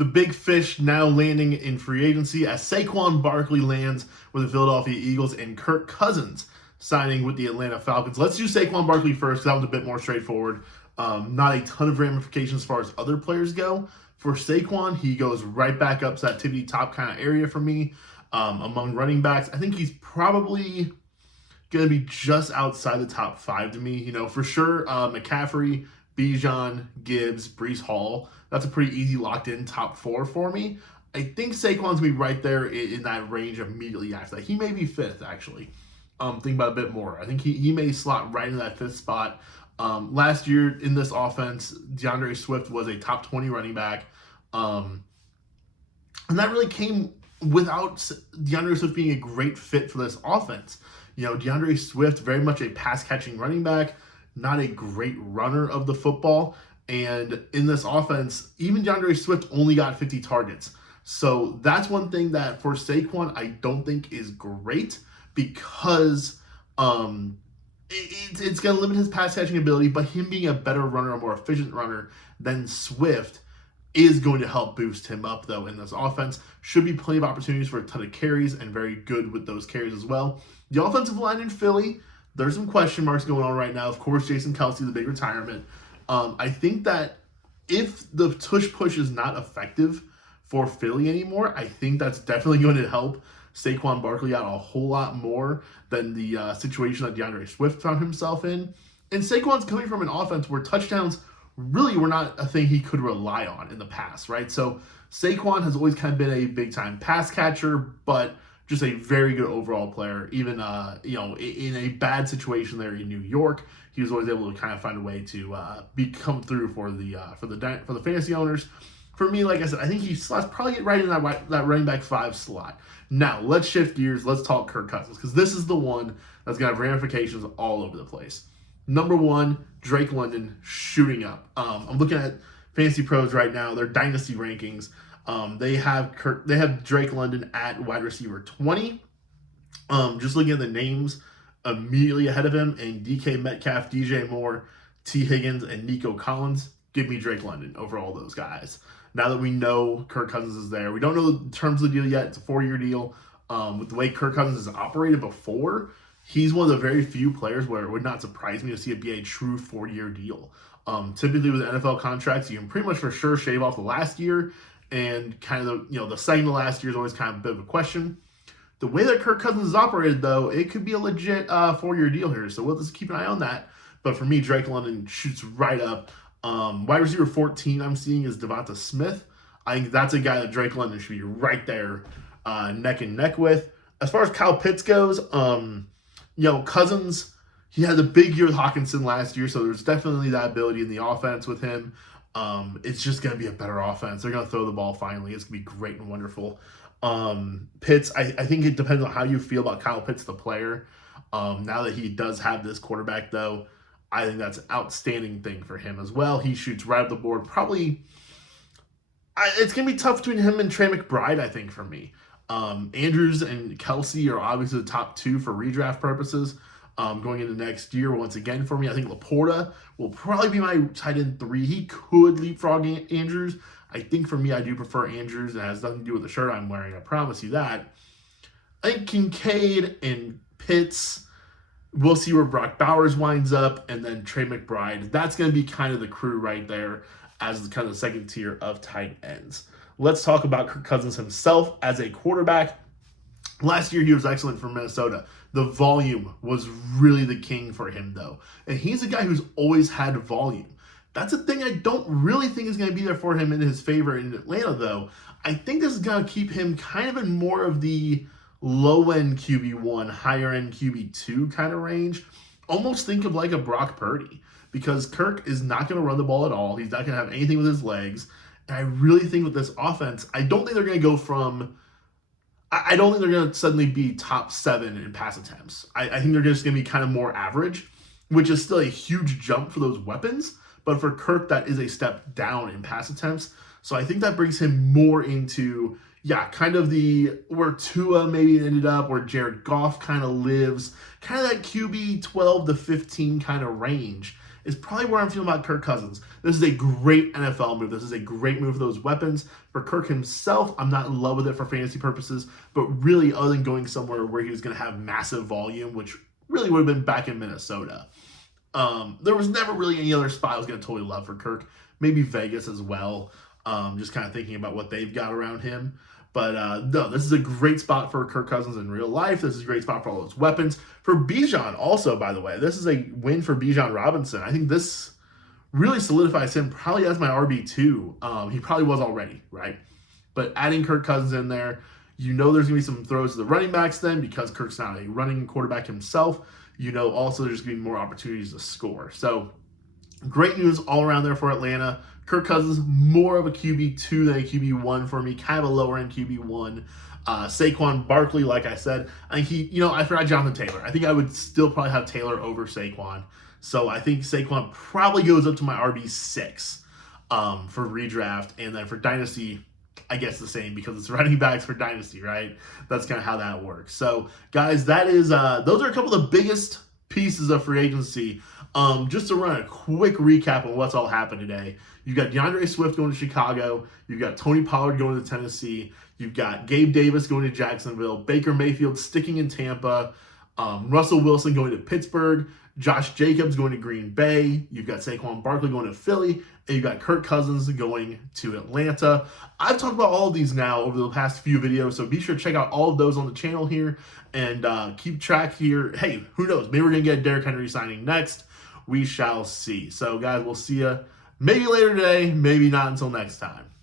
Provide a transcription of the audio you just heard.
the big fish now landing in free agency as Saquon Barkley lands with the Philadelphia Eagles and Kirk Cousins signing with the Atlanta Falcons. Let's do Saquon Barkley first because that was a bit more straightforward. Not a ton of ramifications as far as other players go. For Saquon, he goes right back up to that tippity top kind of area for me among running backs. I think he's probably going to be just outside the top 5 to me. You know, for sure, McCaffrey, Bijan, Gibbs, Breece Hall. That's a pretty easy locked-in top 4 for me. I think Saquon's going to be right there in that range immediately after that. He may be 5th, actually. Think about it a bit more. I think he may slot right in that 5th spot. Last year in this offense, DeAndre Swift was a top 20 running back. And that really came without DeAndre Swift being a great fit for this offense. You know, DeAndre Swift, very much a pass-catching running back, not a great runner of the football. And in this offense, even DeAndre Swift only got 50 targets. So that's one thing that for Saquon, I don't think is great because it's going to limit his pass-catching ability, but him being a better runner, a more efficient runner than Swift is going to help boost him up, though, in this offense. Should be plenty of opportunities for a ton of carries and very good with those carries as well. The offensive line in Philly, there's some question marks going on right now. Of course, Jason Kelce, the big retirement. I think that if the tush-push is not effective for Philly anymore, I think that's definitely going to help Saquon Barkley out a whole lot more than the situation that DeAndre Swift found himself in. And Saquon's coming from an offense where touchdowns really were not a thing he could rely on in the past, right? So Saquon has always kind of been a big-time pass catcher, but just a very good overall player. Even, in a bad situation there in New York, he was always able to kind of find a way to come through for the fantasy owners. For me, like I said, I think he slots probably right in that running back 5 slot. Now, let's shift gears. Let's talk Kirk Cousins, because this is the one that's going to have ramifications all over the place. Number 1, Drake London shooting up. I'm looking at Fantasy Pros right now, their dynasty rankings. They have Drake London at wide receiver 20. Just looking at the names immediately ahead of him, and DK Metcalf, DJ Moore, T. Higgins, and Nico Collins. Give me Drake London over all those guys. Now that we know Kirk Cousins is there, we don't know the terms of the deal yet. It's a 4-year deal. With the way Kirk Cousins has operated before, he's one of the very few players where it would not surprise me to see it be a true 4-year deal. Typically with NFL contracts, you can pretty much for sure shave off the last year, and kind of the second to last year is always kind of a bit of a question. The way that Kirk Cousins has operated, though, it could be a legit 4-year deal here. So we'll just keep an eye on that. But for me, Drake London shoots right up. Wide receiver 14 I'm seeing is Devonta Smith. I think that's a guy that Drake London should be right there neck and neck with. As far as Kyle Pitts goes, Cousins, he had a big year with Hawkinson last year, so there's definitely that ability in the offense with him. It's just going to be a better offense. They're going to throw the ball finally. It's going to be great and wonderful. Pitts, I think it depends on how you feel about Kyle Pitts, the player. Now that he does have this quarterback, though, I think that's an outstanding thing for him as well. He shoots right up the board. Probably, it's going to be tough between him and Trey McBride, I think, for me. Andrews and Kelce are obviously the top 2 for redraft purposes. Going into next year, once again, for me, I think Laporta will probably be my tight end 3. He could leapfrog Andrews. I think for me, I do prefer Andrews. It has nothing to do with the shirt I'm wearing. I promise you that. I think Kincaid and Pitts, we'll see where Brock Bowers winds up, and then Trey McBride. That's going to be kind of the crew right there as kind of the second tier of tight ends. Let's talk about Kirk Cousins himself as a quarterback. Last year, he was excellent for Minnesota. The volume was really the king for him, though. And he's a guy who's always had volume. That's a thing I don't really think is going to be there for him in his favor in Atlanta, though. I think this is going to keep him kind of in more of the low-end QB1, higher-end QB2 kind of range. Almost think of like a Brock Purdy, because Kirk is not going to run the ball at all. He's not going to have anything with his legs. And I really think with this offense, I don't think they're going to go from... I don't think they're going to suddenly be top 7 in pass attempts. I think they're just going to be kind of more average, which is still a huge jump for those weapons. But for Kirk, that is a step down in pass attempts. So I think that brings him more into, kind of where Tua maybe ended up, where Jared Goff kind of lives, kind of that QB 12 to 15 kind of range. is probably where I'm feeling about Kirk Cousins. This is a great NFL move. This is a great move for those weapons. For Kirk himself, I'm not in love with it for fantasy purposes, but really other than going somewhere where he was going to have massive volume, which really would have been back in Minnesota. There was never really any other spot I was going to totally love for Kirk. Maybe Vegas as well. Just kind of thinking about what they've got around him. But no, this is a great spot for Kirk Cousins in real life. This is a great spot for all those weapons. For Bijan also, by the way, this is a win for Bijan Robinson. I think this really solidifies him probably as my RB2. He probably was already, right? But adding Kirk Cousins in there, you know there's going to be some throws to the running backs then because Kirk's not a running quarterback himself. You know also there's going to be more opportunities to score. So great news all around there for Atlanta. Kirk Cousins, more of a QB2 than a QB1 for me, kind of a lower end QB1. Saquon Barkley, like I said, I think I forgot Jonathan Taylor. I think I would still probably have Taylor over Saquon. So I think Saquon probably goes up to my RB6 for redraft. And then for Dynasty, I guess the same because it's running backs for Dynasty, right? That's kind of how that works. So, guys, that is those are a couple of the biggest pieces of free agency. Just to run a quick recap on what's all happened today. You've got DeAndre Swift going to Chicago. You've got Tony Pollard going to Tennessee. You've got Gabe Davis going to Jacksonville. Baker Mayfield sticking in Tampa. Russell Wilson going to Pittsburgh. Josh Jacobs going to Green Bay. You've got Saquon Barkley going to Philly. And you've got Kirk Cousins going to Atlanta. I've talked about all of these now over the past few videos, so be sure to check out all of those on the channel here and keep track here. Hey, who knows? Maybe we're going to get a Derrick Henry signing next. We shall see. So, guys, we'll see you maybe later today, maybe not until next time.